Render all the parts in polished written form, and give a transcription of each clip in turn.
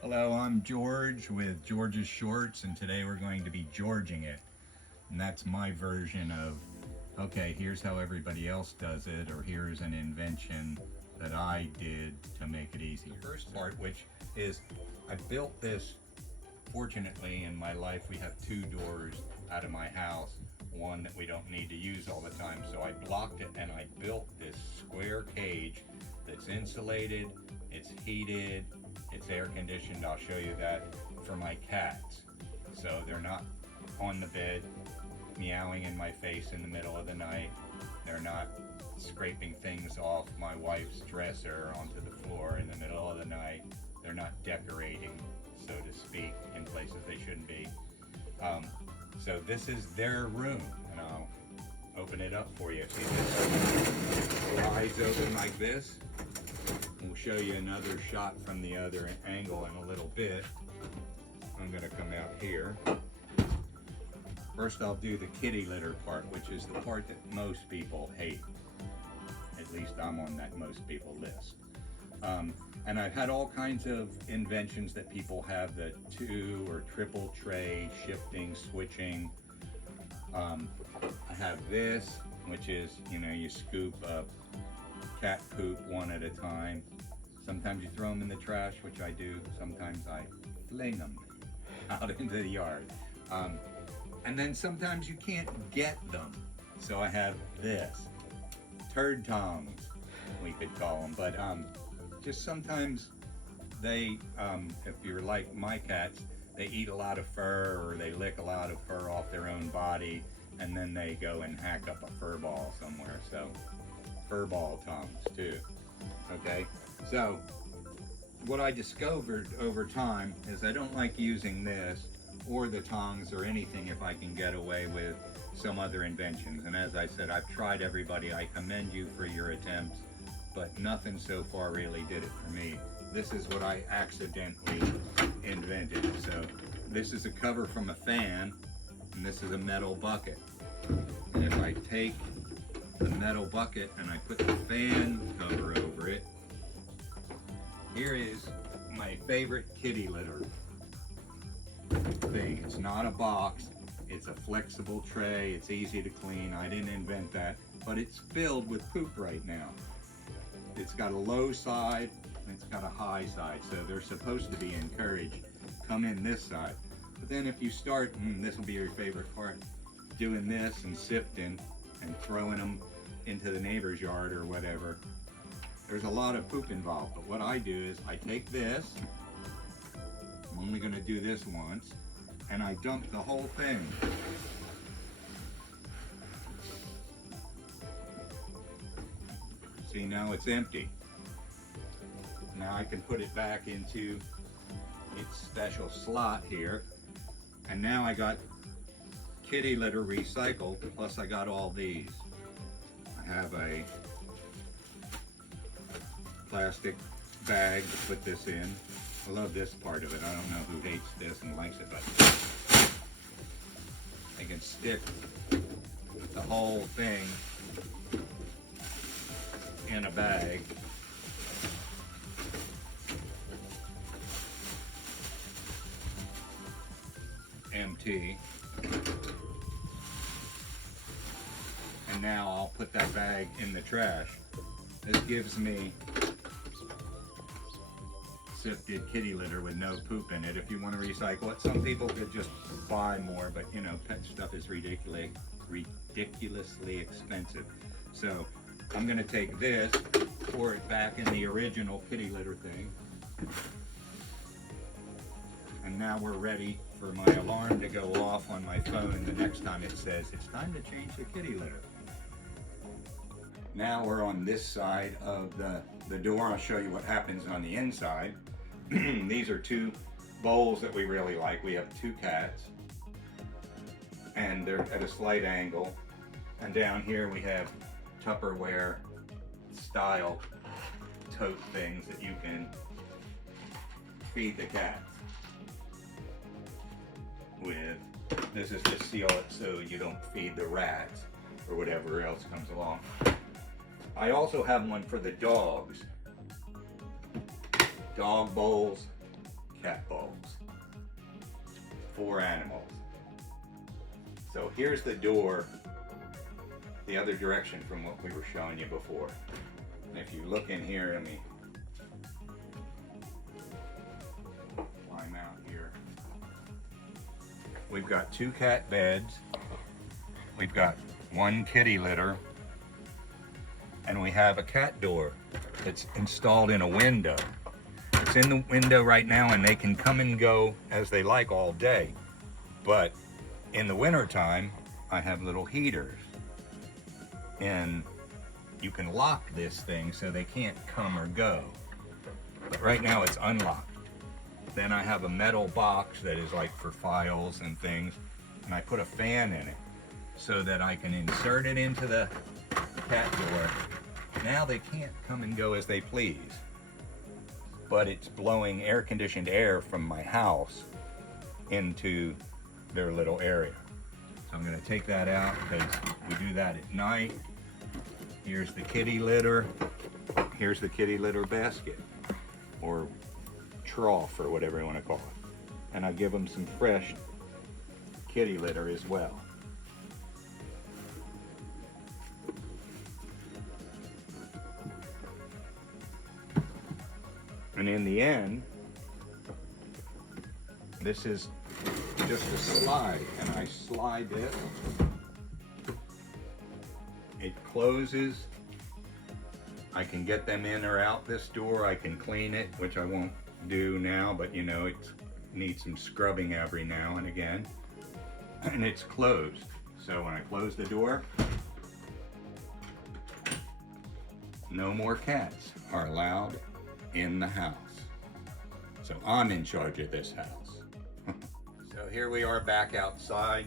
Hello, I'm George with George's Shorts, and today we're going to be Georging it. And that's my version of, okay, here's how everybody else does it, or here's an invention that I did to make it easier. The first part, which is I built this, fortunately in my life we have two doors out of my house, one that we don't need to use all the time, so I blocked it and I built this square cage that's insulated, it's heated, it's air conditioned. I'll show you that, for my cats. So they're not on the bed meowing in my face in the middle of the night. They're not scraping things off my wife's dresser onto the floor in the middle of the night. They're not decorating, so to speak, in places they shouldn't be. So this is their room, and I'll open it up for you. See this? Slides open like this. We'll show you another shot from the other angle in a little bit. I'm going to come out here. First I'll do the kitty litter part, which is the part that most people hate. At least I'm on that most people list. And I've had all kinds of inventions that people have, the 2 or triple tray, shifting, switching. I have this, which is, you scoop up cat poop one at a time. Sometimes you throw them in the trash, which I do. Sometimes I fling them out into the yard. And then sometimes you can't get them. So I have this. Turd tongs, we could call them. But just sometimes they, if you're like my cats, they eat a lot of fur, or they lick a lot of fur off their own body, and then they go and hack up a fur ball somewhere. So fur ball tongs too. Okay, so what I discovered over time is I don't like using this or the tongs or anything if I can get away with some other inventions. And as I said, I've tried everybody. I commend you for your attempts, but nothing so far really did it for me. This is what I accidentally invented. So this is a cover from a fan, and this is a metal bucket. And if I take the metal bucket and I put the fan cover over it, here is my favorite kitty litter thing. It's not a box, it's a flexible tray, it's easy to clean. I didn't invent that, but it's filled with poop right now. It's got a low side and it's got a high side, so they're supposed to be encouraged, come in this side. But then if you start, this will be your favorite part, doing this and sifting and throwing them into the neighbor's yard or whatever, there's a lot of poop involved. But what I do is I take this, I'm only going to do this once, and I dump the whole thing. See, now it's empty. Now I can put it back into its special slot here, and now I got kitty litter recycled, plus I got all these. I have a plastic bag to put this in. I love this part of it. I don't know who hates this and likes it, but I can stick the whole thing in a bag. Empty. And now I'll put that bag in the trash. This gives me sifted kitty litter with no poop in it. If you want to recycle it, some people could just buy more, but pet stuff is ridiculously expensive. So I'm going to take this, pour it back in the original kitty litter thing, and now we're ready for my alarm to go off on my phone the next time it says it's time to change the kitty litter. Now we're on this side of the door. I'll show you what happens on the inside. These are 2 bowls that we really like. We have 2 cats, and they're at a slight angle. And down here we have Tupperware style tote things that you can feed the cats with. This is to seal it so you don't feed the rats or whatever else comes along. I also have one for the dogs. Dog bowls, cat bulbs. 4 animals. So here's the door, the other direction from what we were showing you before. And if you look in here, let me climb out here. We've got 2 cat beds. We've got 1 kitty litter. And we have a cat door that's installed in a window. It's in the window right now and they can come and go as they like all day. But in the winter time, I have little heaters. And you can lock this thing so they can't come or go. But right now it's unlocked. Then I have a metal box that is like for files and things. And I put a fan in it so that I can insert it into the cat door. Now they can't come and go as they please, but it's blowing air-conditioned air from my house into their little area. So I'm going to take that out because we do that at night. Here's the kitty litter. Here's the kitty litter basket or trough or whatever you want to call it. And I give them some fresh kitty litter as well. And in the end, this is just a slide, and I slide this. It closes. I can get them in or out this door. I can clean it, which I won't do now, but you know, it needs some scrubbing every now and again. And it's closed. So when I close the door, no more cats are allowed in the house. So I'm in charge of this house. So here we are back outside.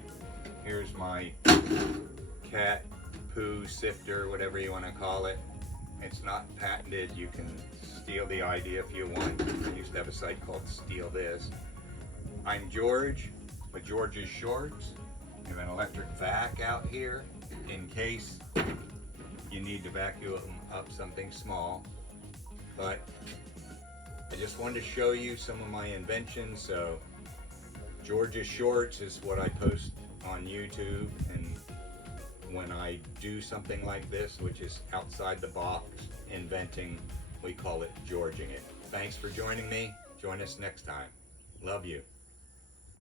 Here's my cat poo sifter, whatever you want to call it. It's not patented. You can steal the idea if you want. I used to have a site called Steal This. I'm George with George's Shorts. We have an electric vac out here in case you need to vacuum up something small. But I just wanted to show you some of my inventions. So George's Shorts is what I post on YouTube, and when I do something like this, which is outside the box inventing, we call it Georging it. Thanks for joining me. Join us next time. Love you.